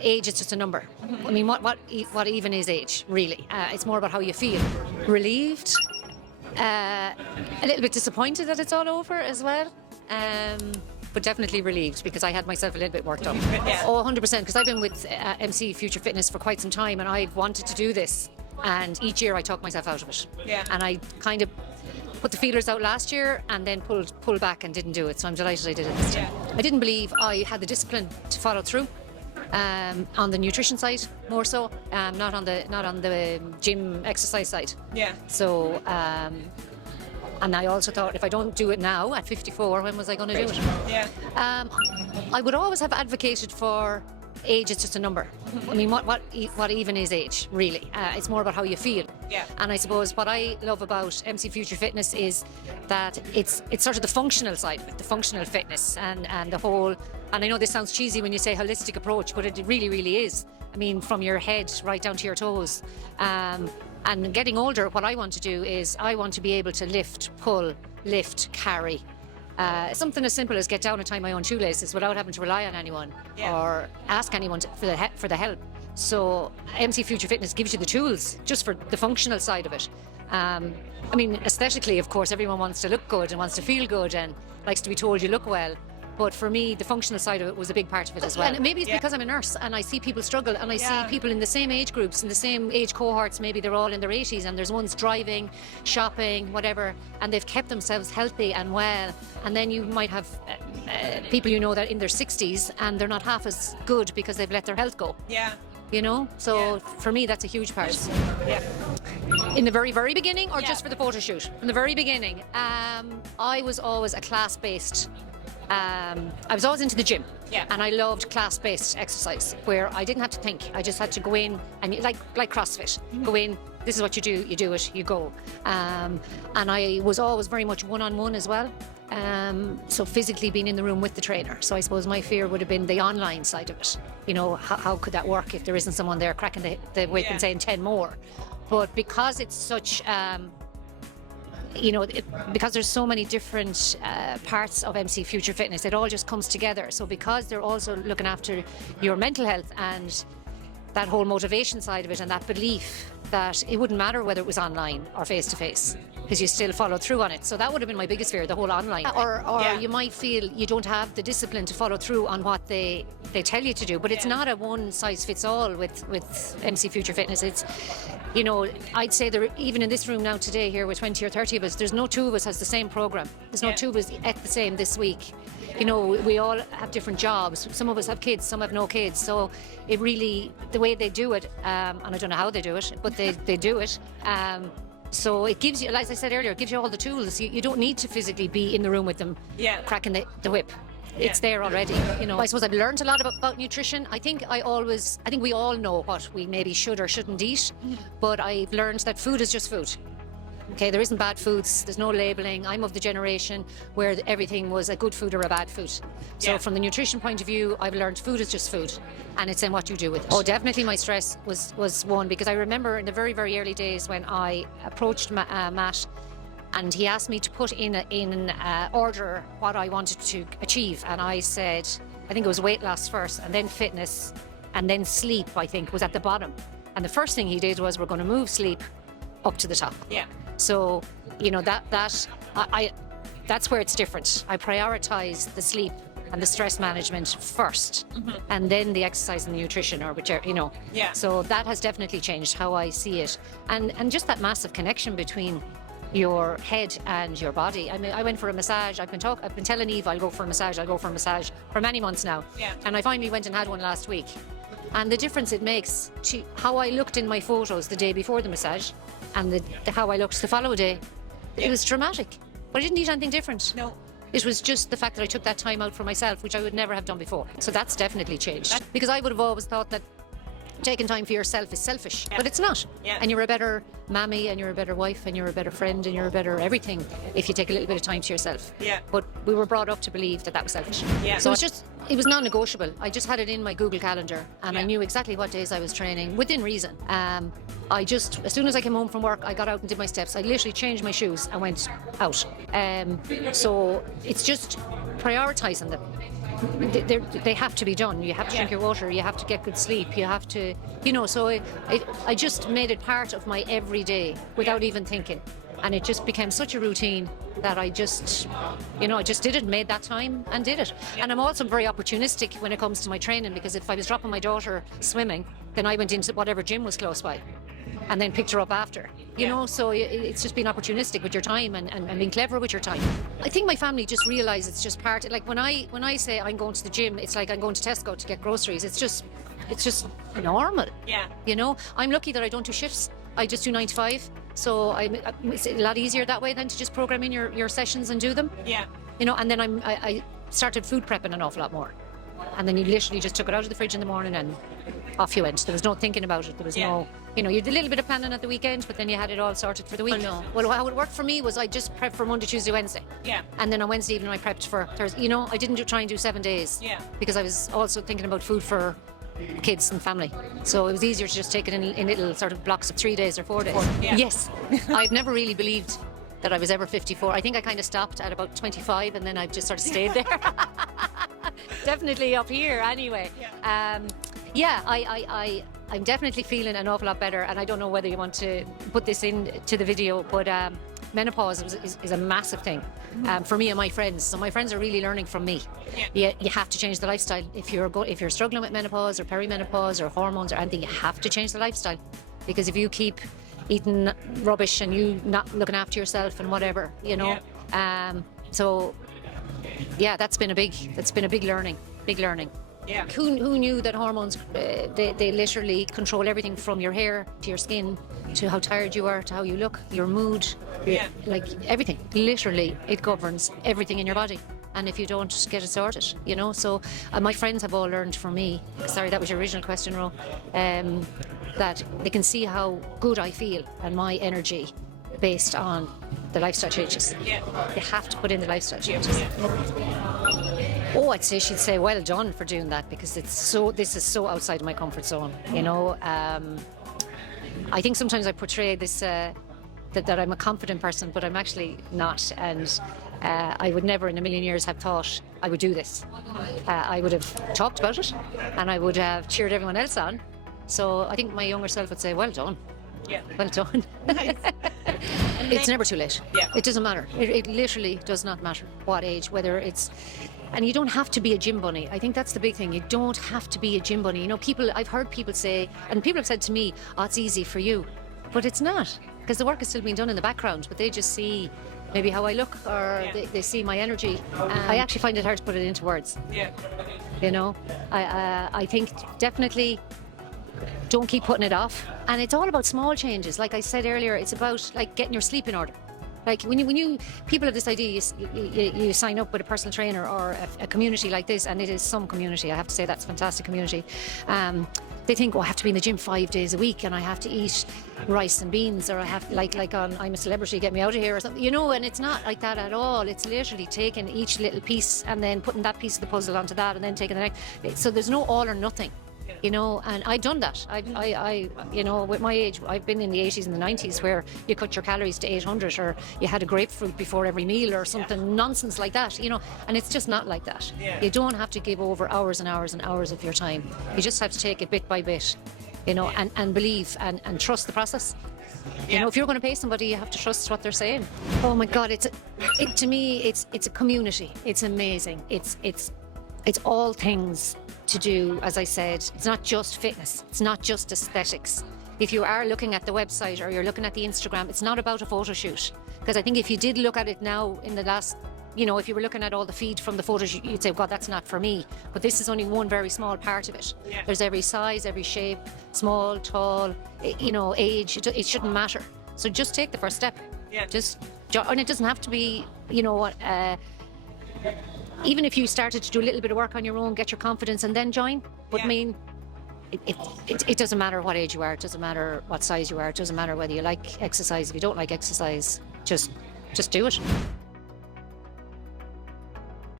age is just a number. I mean, what even is age, really? It's more about how you feel. Relieved, a little bit disappointed that it's all over as well. But definitely relieved because I had myself a little bit worked up. Yeah. Oh, 100%, because I've been with MC Future Fitness for quite some time and I wanted to do this. And each year I talk myself out of it. Yeah. And I kind of put the feelers out last year and then pulled back and didn't do it. So I'm delighted I did it this time. Yeah. I didn't believe I had the discipline to follow through. On the nutrition side, more so, not on the gym exercise side. Yeah. So, and I also thought, if I don't do it now at 54, when was I going to do it? Yeah. I would always have advocated for age is just a number. I mean, what even is age, really? It's more about how you feel. Yeah. And I suppose what I love about MC Future Fitness is that it's sort of the functional side of it, the functional fitness and the whole, and I know this sounds cheesy when you say holistic approach, but it really, really is. I mean, from your head right down to your toes. And getting older, what I want to do is I want to be able to lift, pull, carry. Something as simple as get down and tie my own shoelaces without having to rely on anyone or ask anyone for the help. So MC Future Fitness gives you the tools just for the functional side of it. I mean, aesthetically, of course, everyone wants to look good and wants to feel good and likes to be told you look well. But for me, the functional side of it was a big part of it as well. And maybe it's because I'm a nurse and I see people struggle and I see people in the same age groups, in the same age cohorts, maybe they're all in their 80s and there's ones driving, shopping, whatever, and they've kept themselves healthy and well. And then you might have people that are in their 60s and they're not half as good because they've let their health go. Yeah. So for me, that's a huge part. Yeah. In the very, very beginning or just for the photo shoot? In the very beginning, I was always a class-based I was always into the gym, and I loved class-based exercise where I didn't have to think. I just had to go in and like CrossFit, go in. This is what you do. You do it. You go. And I was always very much one-on-one as well. So physically being in the room with the trainer. So I suppose my fear would have been the online side of it. How could that work if there isn't someone there cracking the whip and saying 10 more? But because it's such because there's so many different parts of MC Future Fitness, it all just comes together. So because they're also looking after your mental health and that whole motivation side of it and that belief that it wouldn't matter whether it was online or face-to-face because you still follow through on it. So that would have been my biggest fear, the whole online. Or you might feel you don't have the discipline to follow through on what they tell you to do. But it's not a one-size-fits-all with MC Future Fitness. It's, I'd say there, even in this room now today here with 20 or 30 of us, there's no two of us has the same program. There's no two of us at the same this week. We all have different jobs. Some of us have kids, some have no kids. So it really, the way they do it, and I don't know how they do it, but they do it. So it gives you, as I said earlier, it gives you all the tools. You don't need to physically be in the room with them cracking the whip. It's there already. I suppose I've learned a lot about nutrition. I think we all know what we maybe should or shouldn't eat, but I've learned that food is just food. Okay, there isn't bad foods, there's no labelling. I'm of the generation where everything was a good food or a bad food. So from the nutrition point of view, I've learned food is just food and it's in what you do with it. Oh, definitely my stress was one, because I remember in the very, very early days when I approached Matt and he asked me to put in order what I wanted to achieve, and I said, I think it was weight loss first and then fitness and then sleep, I think, was at the bottom. And the first thing he did was, we're going to move sleep up to the top. Yeah. So, that's where it's different. I prioritise the sleep and the stress management first, and then the exercise and the nutrition, or whichever, Yeah. So that has definitely changed how I see it, and just that massive connection between your head and your body. I mean, I went for a massage. I've been telling Eve I'll go for a massage for many months now. Yeah. And I finally went and had one last week. And the difference it makes to how I looked in my photos the day before the massage and how I looked the following day, it was dramatic. But I didn't eat anything different. No. It was just the fact that I took that time out for myself, which I would never have done before. So that's definitely changed. Because I would have always thought that taking time for yourself is selfish, but it's not. Yeah. And you're a better mammy, and you're a better wife, and you're a better friend, and you're a better everything if you take a little bit of time to yourself. Yeah. But we were brought up to believe that was selfish. Yeah. So it was non-negotiable. I just had it in my Google Calendar, and I knew exactly what days I was training within reason. As soon as I came home from work, I got out and did my steps. I literally changed my shoes and went out. So it's just prioritising them. they have to be done. You have to drink your water, you have to get good sleep, you have to, so I just made it part of my everyday without even thinking. And it just became such a routine that I just did it, made that time and did it. And I'm also very opportunistic when it comes to my training, because if I was dropping my daughter swimming, then I went into whatever gym was close by and then picked her up after, so it's just being opportunistic with your time and being clever with your time. I think my family just realise it's just part, like when I say I'm going to the gym, it's like I'm going to Tesco to get groceries. It's just normal. I'm lucky that I don't do shifts. I just do 9 to 5. So it's a lot easier that way than to just program in your sessions and do them. And then I started food prepping an awful lot more. And then you literally just took it out of the fridge in the morning and off you went. There was no thinking about it. There was no, you did a little bit of planning at the weekend, but then you had it all sorted for the week. Well, how it worked for me was I just prepped for Monday, Tuesday, Wednesday. And then on Wednesday evening I prepped for Thursday. I didn't try and do 7 days. Because I was also thinking about food for kids and family. So it was easier to just take it in little sort of blocks of 3 days or 4 days. Yes. I've never really believed that I was ever 54. I think I kind of stopped at about 25 and then I've just sort of stayed there. Definitely up here anyway. I'm definitely feeling an awful lot better, and I don't know whether you want to put this into the video, but menopause is a massive thing for me and my friends. So my friends are really learning from me. You have to change the lifestyle. If you're struggling with menopause or perimenopause or hormones or anything, you have to change the lifestyle, because if you keep eating rubbish and you not looking after yourself and whatever, so that's been a big learning. Who knew that hormones, they literally control everything from your hair to your skin to how tired you are to how you look, your mood, like everything. Literally, it governs everything in your body. And if you don't get it sorted, so my friends have all learned from me. Sorry, that was your original question, Ro. That they can see how good I feel and my energy based on the lifestyle changes. They have to put in the lifestyle changes. Oh, I'd say she'd say well done for doing that, because this is so outside my comfort zone. I think sometimes I portray this that I'm a confident person, but I'm actually not, and I would never in a million years have thought I would do this. I would have talked about it and I would have cheered everyone else on. So I think my younger self would say well done. Well done. Nice. It's never too late. It doesn't matter. It literally does not matter what age, whether it's... And you don't have to be a gym bunny. I think that's the big thing. You don't have to be a gym bunny. I've heard people say, and people have said to me, oh, it's easy for you. But it's not, because the work is still being done in the background, but they just see maybe how I look, or they see my energy. I actually find it hard to put it into words. I think definitely don't keep putting it off. And it's all about small changes. Like I said earlier, it's about like getting your sleep in order. Like when you people have this idea, you sign up with a personal trainer or a community like this, and it is some community. I have to say that's a fantastic community. They think, I have to be in the gym 5 days a week, and I have to eat rice and beans, or I have like on I'm a Celebrity, get me out of here or something. And it's not like that at all. It's literally taking each little piece and then putting that piece of the puzzle onto that, and then taking the next. So there's no all or nothing. And I've done that. I with my age, I've been in the 80s and the 90s where you cut your calories to 800, or you had a grapefruit before every meal or something nonsense like that, and it's just not like that. You don't have to give over hours and hours and hours of your time. You just have to take it bit by bit, and believe and trust the process. If you're going to pay somebody, you have to trust what they're saying. Oh my God, to me, it's a community. It's amazing. It's all things to do, as I said. It's not just fitness. It's not just aesthetics. If you are looking at the website or you're looking at the Instagram, it's not about a photo shoot. Because I think if you did look at it now in the last, if you were looking at all the feed from the photos, you'd say, God, that's not for me. But this is only one very small part of it. There's every size, every shape, small, tall, age. It shouldn't matter. So just take the first step. And it doesn't have to be, even if you started to do a little bit of work on your own, get your confidence and then join. But I mean, it doesn't matter what age you are. It doesn't matter what size you are. It doesn't matter whether you like exercise. If you don't like exercise, just do it.